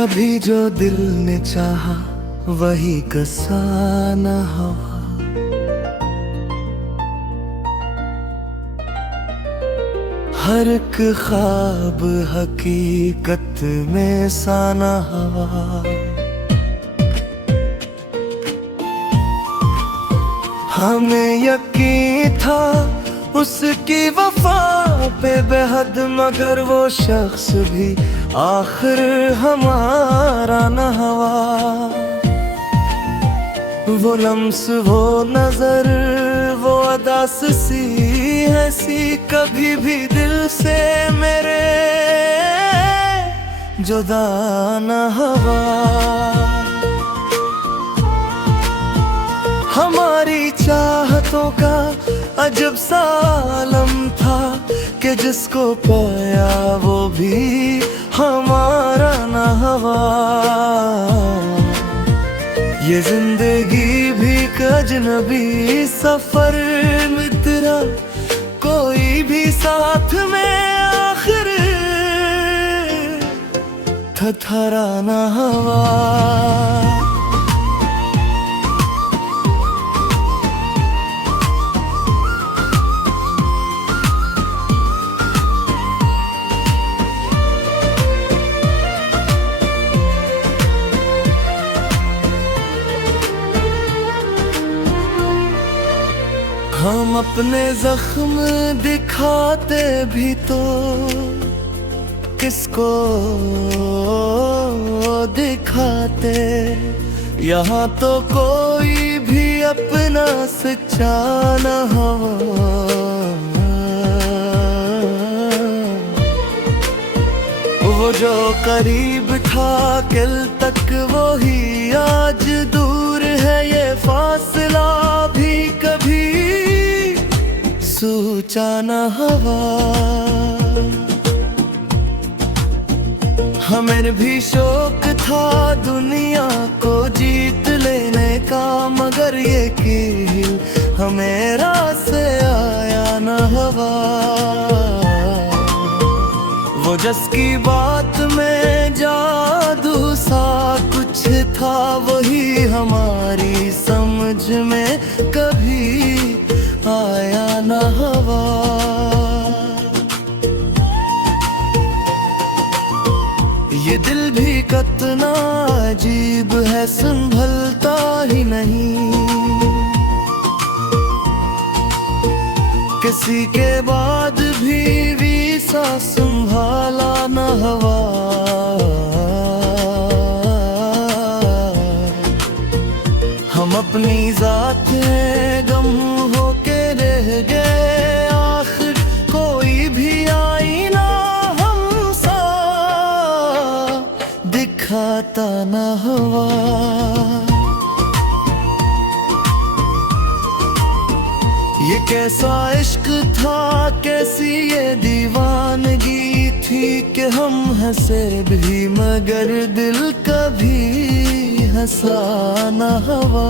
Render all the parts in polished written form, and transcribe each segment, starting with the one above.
कभी जो दिल ने चाहा वही कसा न हवा। हर एक ख्वाब हकीकत में सा न हवा। हमें यकीन था उसकी वफा पे बेहद, मगर वो शख्स भी आखिर हमारा न हुआ। वो लम्स, वो नजर, वो अदा सी हंसी कभी भी दिल से मेरे जुदा न हुआ। हमारी चाहतों का अजब सा आलम था कि जिसको पाया वो भी हमारा न हुआ। ये जिंदगी भी अजनबी सफर मित्रा, कोई भी साथ में आखिर थरथरा न हुआ। हम अपने जख्म दिखाते भी तो किसको दिखाते। यहाँ तो कोई भी अपना सच्चा न हो। वो जो करीब था कल तक वो ही आज दूर है। ये फासला भी कभी सोचा न हवा। हमें भी शौक था दुनिया को जीत लेने का, मगर ये कील हमें राह से आया न हवा। वो जिसकी बात में जादू सा कुछ था, वही हमारी समझ में कभी आया न हवा। ये दिल भी कितना अजीब है, संभलता ही नहीं। किसी के बाद भी सा संभाला न हवा। हम अपनी जात गम होके रह गए, आखिर कोई भी आईना हमसा दिखाता न हुआ। ये कैसा इश्क था, कैसी ये दीवानगी थी कि हम हंसे भी मगर दिल कभी हंसा न हुआ।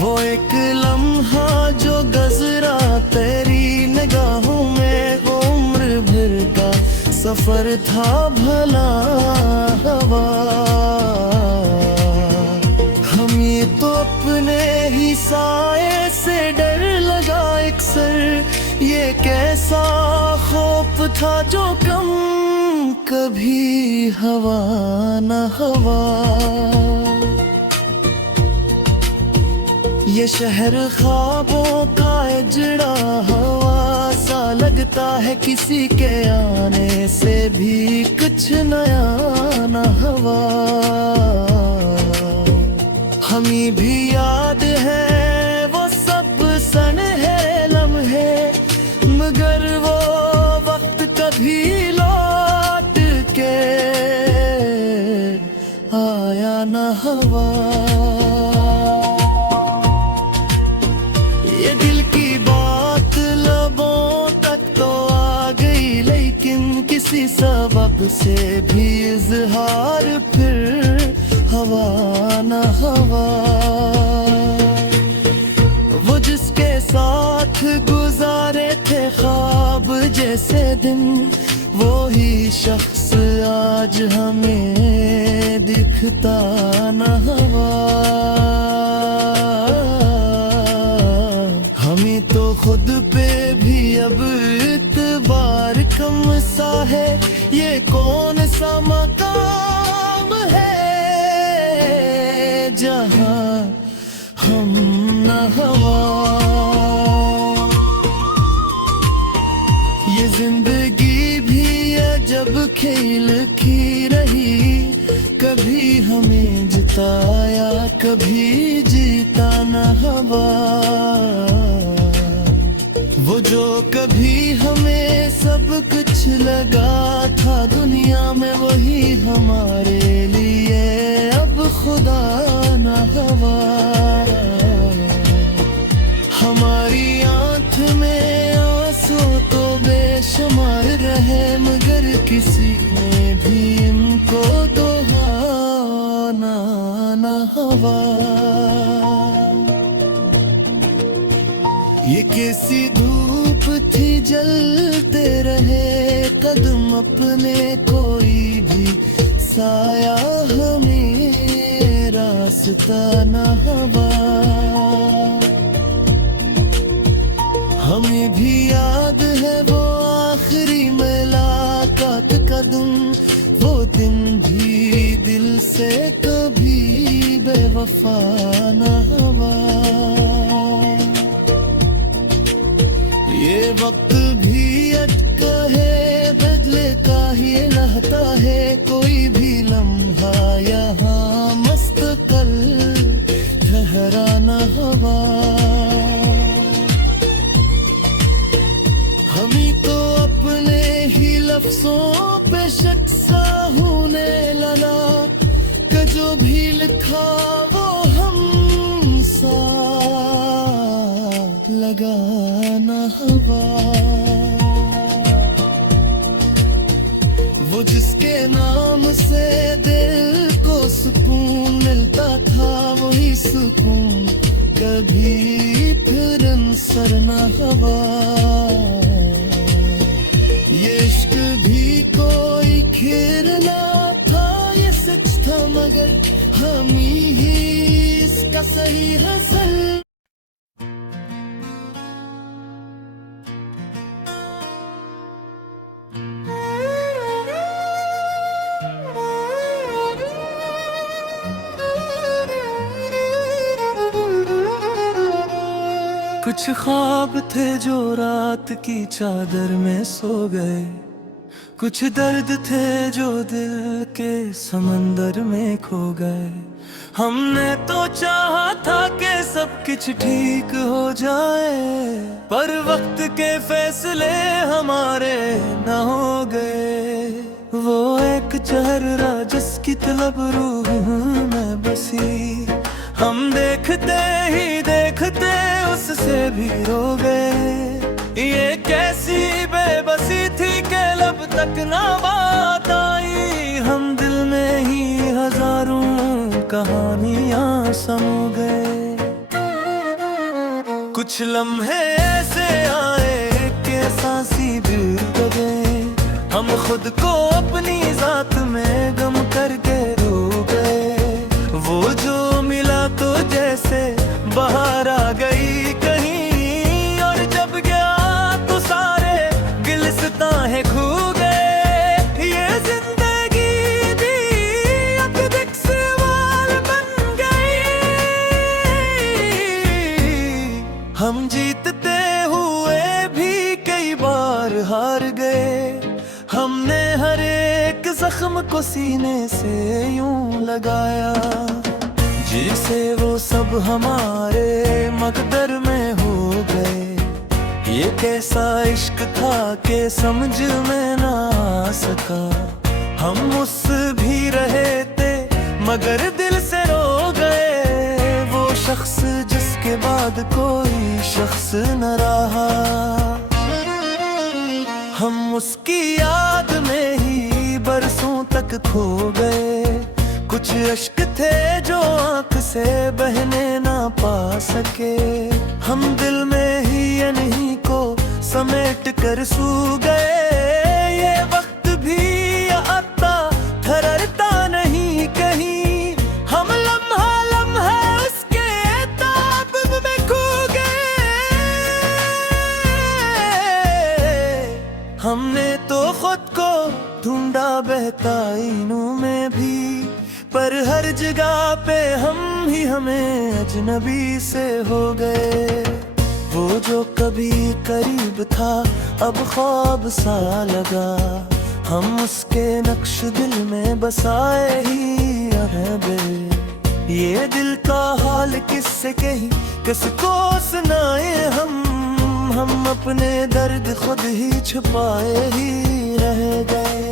वो एक लम्हा जो गुज़रा तेरी निगाहों में, वो उम्र भर का सफर था भला हवा। हम ये तो अपने ही साए से डर लगा अक्सर, ये कैसा खौफ था जो कम कभी हवा न हवा। ये शहर ख्वाबों का उजड़ा हवा सा लगता है, किसी के आने से भी कुछ नया न हवा। हमें भी याद है वो सब सनहे लम्हे, मगर वो वक्त कभी लौट के आया न हवा। ये दिल की बात लबों तक तो आ गई, लेकिन किसी सबब से भी इजहार फिर हवा न हवा। वो जिसके साथ गुजारे थे ख्वाब जैसे दिन, वो ही शख्स आज हमें दिखता न हवा। हमें तो खुद पे भी अब इत्बार कम सा है, ये कौन सा मकाम है जहां हम न हवा। ये जिंदगी भी अजब खेल की रही, कभी हमें जिताया कभी जीता न हवा। वो जो कभी हमें सब कुछ लगा था दुनिया में, वही हमारे लिए अब खुदा न हवा। हमारी आंख में आंसू तो बेशुमार रहे, मगर किसी ने भी इनको दोहाना न हवा। ये कैसी धूप थी जलते रहे कदम अपने, कोई भी साया हमें रास्ता न हवा। हमें भी याद है वो आखिरी मुलाकात का दिन, वो दिन भी दिल से कभी बेवफा न हवा। ये वक्त भी अटका है, बदले का ही रहता है, कोई भी लम्हा यहाँ मुस्तकिल ठहरा न हवा। हमें तो अपने ही लफ्जों पे शक सा होने लगा, कि जो भी लिखा वो हम सा लगा न हवा। वो जिसके नाम से दिल को सुकून मिलता था, वही सुकून कभी फिर सर न हवा। ये इश्क भी कोई खेल ना था, ये सच था मगर हम ही इसका सही हसल। कुछ ख्वाब थे जो रात की चादर में सो गए, कुछ दर्द थे जो दिल के समंदर में खो गए। हमने तो चाहा था कि सब कुछ ठीक हो जाए, पर वक्त के फैसले हमारे न हो गए। वो एक चेहरा जिसकी तलब रूह में बसी, हम देखते ही देखते उससे भी रो गए। ये कैसी बेबसी थी कि लब तक ना बात आई, हम दिल में ही हजारों कहानियां समा गए। कुछ लम्हे ऐसे आए कि सांसी भी गए, हम खुद को अपनी जात में गम करके रो गए। वो जो मिला तो जैसे बाहर आ गई कहीं, और जब गया तो सारे गिलस्तां खो गए। ये जिंदगी भी अब दिख सवाल बन गई, हम जीतते हुए भी कई बार हार गए। हमने हर एक जख्म को सीने से यूं लगाया, जिसे वो सब हमारे मकदर में हो गए। ये कैसा इश्क था कि समझ में ना आ सका, हम उस भी रहे थे मगर दिल से रो गए। वो शख्स जिसके बाद कोई शख्स न रहा, हम उसकी याद में ही बरसों तक खो गए। कुछ अश्क थे जो आंख से बहने ना पा सके, हम दिल में ही इन्हीं को समेट कर सो गए। ये वक्त जगह पे हम ही हमें अजनबी से हो गए। वो जो कभी करीब था अब ख्वाब सा लगा, हम उसके नक्श दिल में बसाए ही रह गए। ये दिल का हाल किससे कहीं किसको सुनाए हम अपने दर्द खुद ही छुपाए ही रह गए।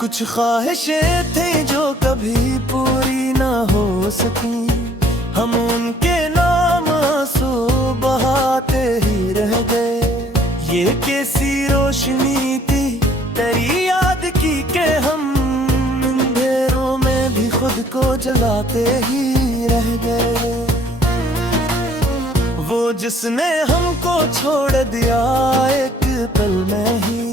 कुछ ख्वाहिशें थी जो कभी पूरी ना हो सकी, हम उनके नाम आंसू बहाते ही रह गए। ये कैसी रोशनी थी तेरी याद की के हम अंधेरों में भी खुद को जलाते ही रह गए। वो जिसने हमको छोड़ दिया एक पल में ही,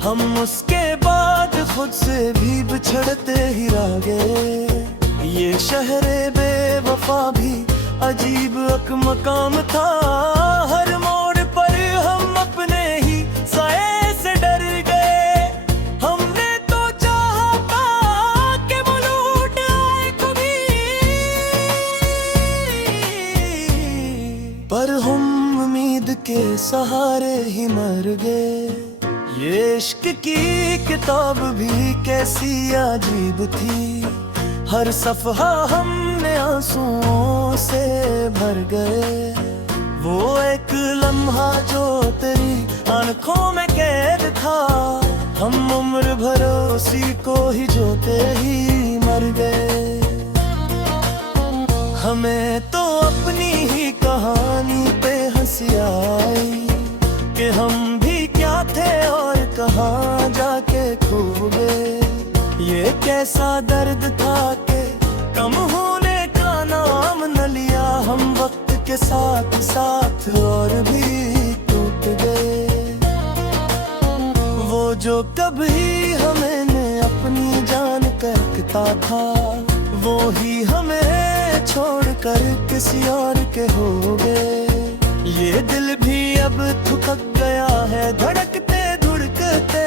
हम उसके बाद खुद से भी बिछड़ते ही रह गए। ये शहरे बेवफा भी अजीब एक मकाम था, हर मोड़ पर हम अपने ही साए से डर गए। हमने तो चाहा था कि वो लौट आए कभी, पर हम उम्मीद के सहारे ही मर गए। ये इश्क की किताब भी कैसी अजीब थी, हर सफ़हा हमने आंसुओं से भर गए। वो एक लम्हा जो तेरी आंखों में कैद था, हम उम्र भर उसी को ही जोते ही मर गए। हमें तो अपनी ही कहानी पे हंसी आई कि हम भी क्या थे और कहाँ जाके खो गए। ये कैसा दर्द था कि कम होने का नाम न लिया, हम वक्त के साथ साथ और भी टूट गए। वो जो कभी हमें अपनी जान कहता था, वो ही हमें छोड़कर किसी और के हो गए। ये दिल भी अब थक गया है धड़कते धुड़कते,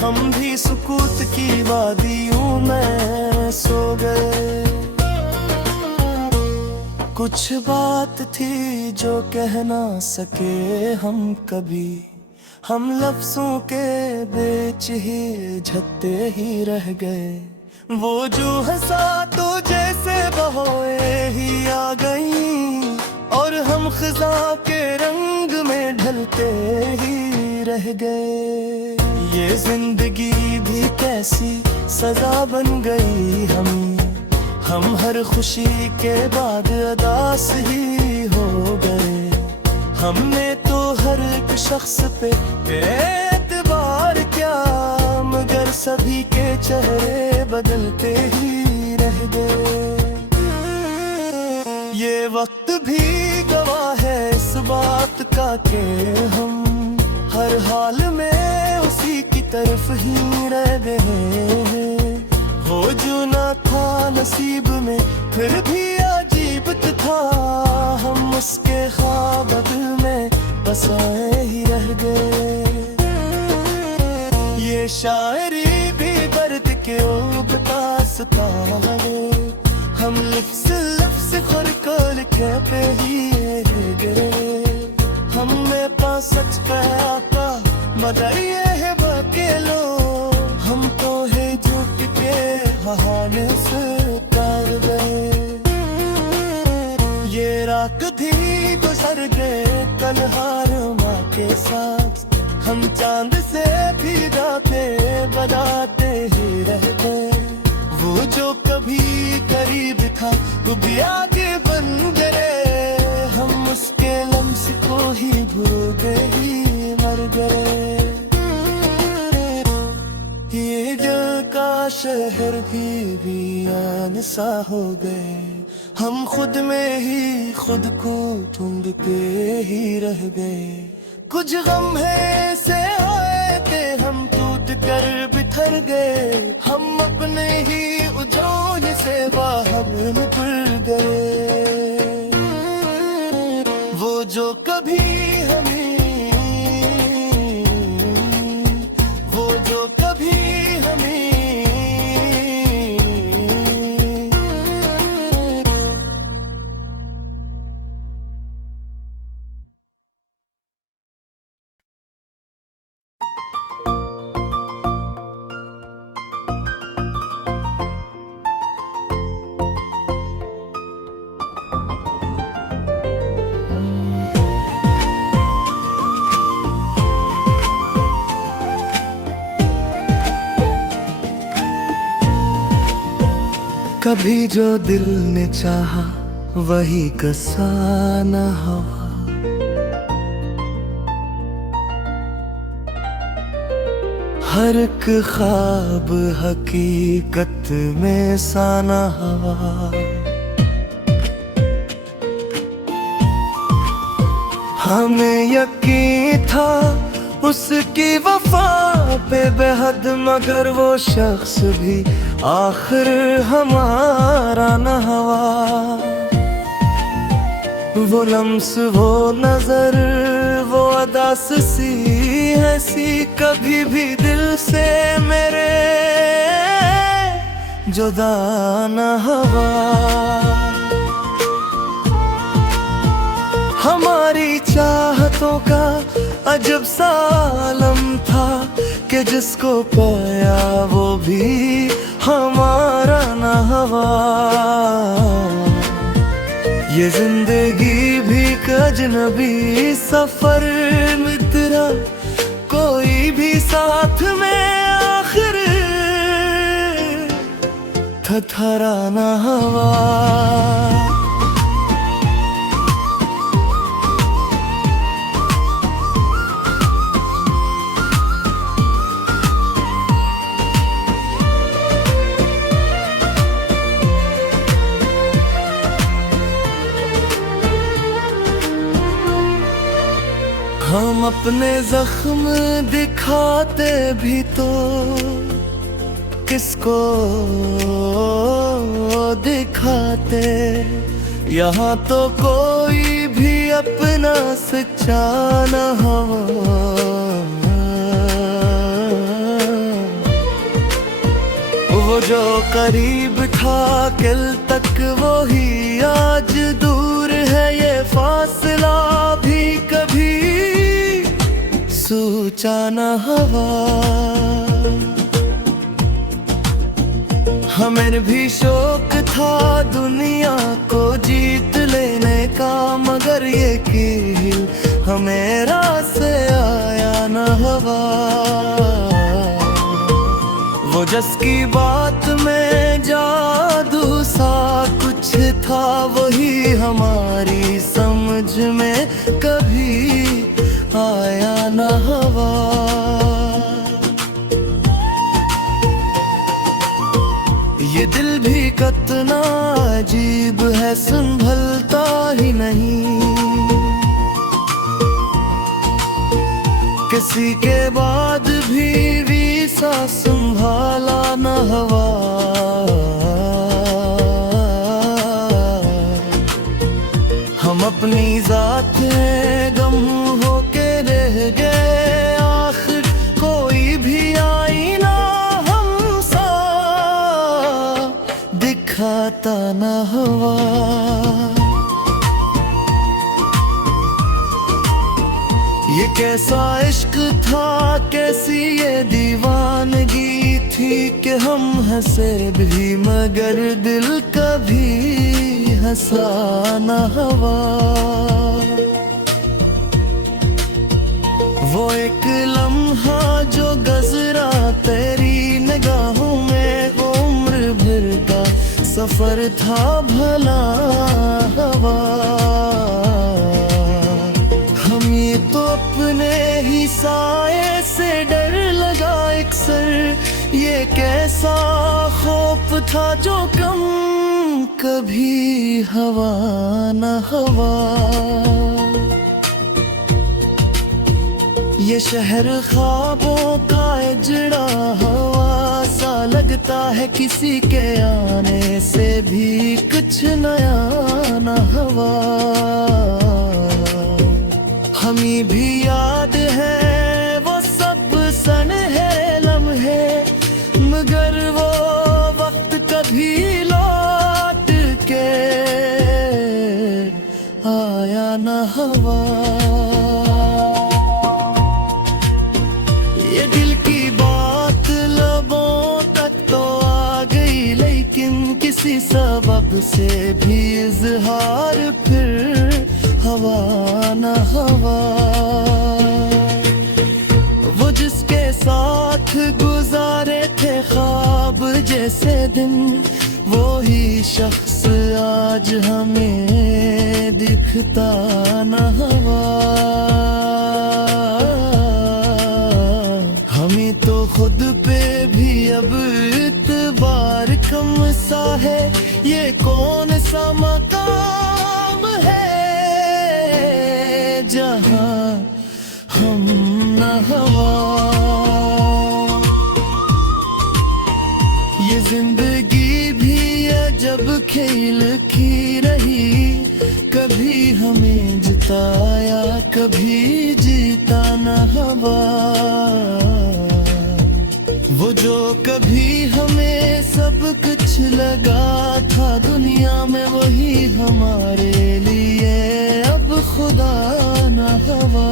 हम भी सुकूत की वादियों में सो गए। कुछ बात थी जो कह ना सके हम कभी, हम लफ्जों के बीच ही झत्ते ही रह गए। वो जो हंसा तो जैसे बहोए ही आ गई, और हम खिजा के रंग में ढलते ही रह गए। ये जिंदगी भी कैसी सजा बन गई हम हर खुशी के बाद उदास ही हो गए। हमने तो हर एक शख्स पे एतबार किया, मगर सभी के चेहरे बदलते ही रह गए। ये वक्त भी गवाह है इस बात का कि हम हर हाल में उसी की तरफ ही रह गए हैं। वो जो ना था नसीब में फिर भी अजीब था, हम उसके ख्वाब दिल में बसाए ही रह गए। ये शायरी भी दर्द के उबता सता है, हम लफ्ज़ लफ्ज़ खुद को लिखे पे ही गए। हमें पास सच कहा था मगर ये है बकेलो, हम तो है झूठ के बहाने से कर गए। ये रात भी गुजर गए तन्हार माँ के साथ, हम चांद से भी राते बनाते ही रह गए। वो जो कभी करीब था वो भी आगे बन गए, हम उसके लम्स को ही भूल गए ही मर गए। ये दिल का शहर भी आन सा हो गए, हम खुद में ही खुद को ढूंढते ही रह गए। कुछ गम है से आए थे हम टूट कर बिखर गए, हम अपने ही उजान से बाहर निकल गए। वो जो कभी कभी जो दिल ने चाहा वही कसा न हवा। हर एक ख्वाब हकीकत में सा न हवा। हमें यकीन था उसकी वफा पे बेहद, मगर वो शख्स भी आखिर हमारा न हुआ। वो लम्स, वो नजर, वो अदा सी हंसी कभी भी दिल से मेरे जुदा न हुआ। हमारी चाहतों का अजब सा आलम था कि जिसको पाया वो भी हमारा न हुआ। ये जिंदगी भी अजनबी सफर मित्रा, कोई भी साथ में आखिर थरथरा न हुआ। हम अपने जख्म दिखाते भी तो किसको दिखाते। यहाँ तो कोई भी अपना सच्चा न हुआ। वो जो करीब था कल तक वो ही आज दूर है। ये फासला भी कभी सोचा न हुआ। हमें भी शौक था दुनिया को जीत लेने का, मगर ये कील हमें राह से आया न हुआ। वो जिसकी बात में जादू सा कुछ था, वही हमारी समझ में कभी आया न हुआ। ये दिल भी कितना अजीब है, संभलता ही नहीं। किसी के बाद भी सा संभाला न हुआ। हम अपनी जात गम होके रह गए, आखिर कोई भी आईना हमसा दिखाता न हुआ। ये कैसा इश्क था, कैसी ये दीवानगी थी कि हम हंसे भी मगर दिल कभी हंसा न हुआ। वो एक लम्हा जो गुज़रा तेरी निगाहों में, उम्र भर का सफर था भला हुआ। हम ये तो अपने ही साए से डर लगा अक्सर, ये कैसा खौफ था जो कम कभी हवा न हुआ। ये शहर ख्वाबों का इजड़ा हवा सा लगता है, किसी के आने से भी कुछ नया न हुआ। हमें भी याद है वो सब सनहरे लम्हे, मगर वो वक्त कभी लौट के आया न हुआ। ये दिल की बात लबों तक तो आ गई, लेकिन किसी सबब से भी इजहार फिर हवा न हवा। वो जिसके साथ गुजारे थे ख्वाब जैसे दिन, वो ही कोई शख्स आज हमें दिखता न हवा। हमें तो खुद पे भी अब इत्बार कम सा है, ये कौन सा मकाम है जहां हम न हवा। ये जिंदगी भी अजब खेल की रही, कभी हमें जिताया कभी जीता न हवा। वो जो कभी हमें सब कुछ लगा था दुनिया में, वही हमारे लिए अब खुदा न हवा।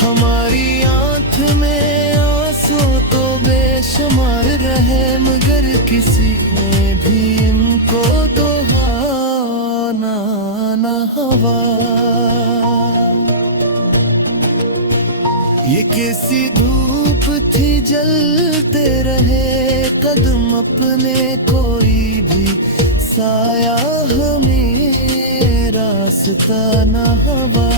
हमारी आंख में आंसू तो बेशुमार रहे, मगर किसी ने भी इनको दोहाना न हवा। ये कैसी धूप थी जलते रहे कदम अपने, कोई भी साया हमें रास्ता न हवा।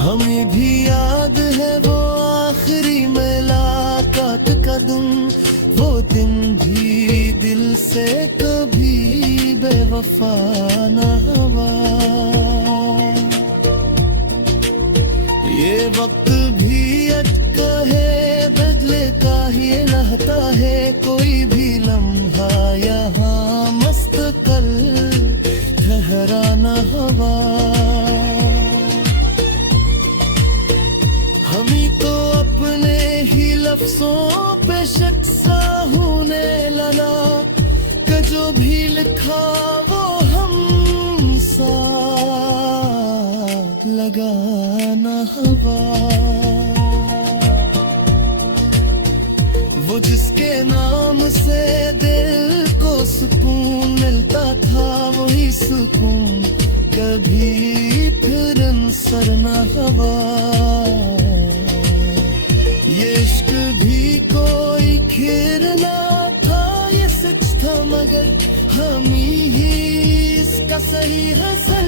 हमें भी याद है वो आखिरी मुलाकात का दिन, वो दिन भी दिल से कभी बेवफा न हवा। ये वक्त भी अटका है, बदले का ही रहता है, कोई भी लम्हा यहाँ मुस्तकिल ठहरा न हवा। हमी तो अपने ही लफ्जों पे शख्सा होने लगा, कि जो भी लिखा वो हम सा लगा न हवा। वो जिसके नाम से दिल को सुकून मिलता था, वही सुकून कभी फिर सर न हवा। ये इश्क भी कोई खेल ना था, ये सच था मगर हम ही इसका सही हसन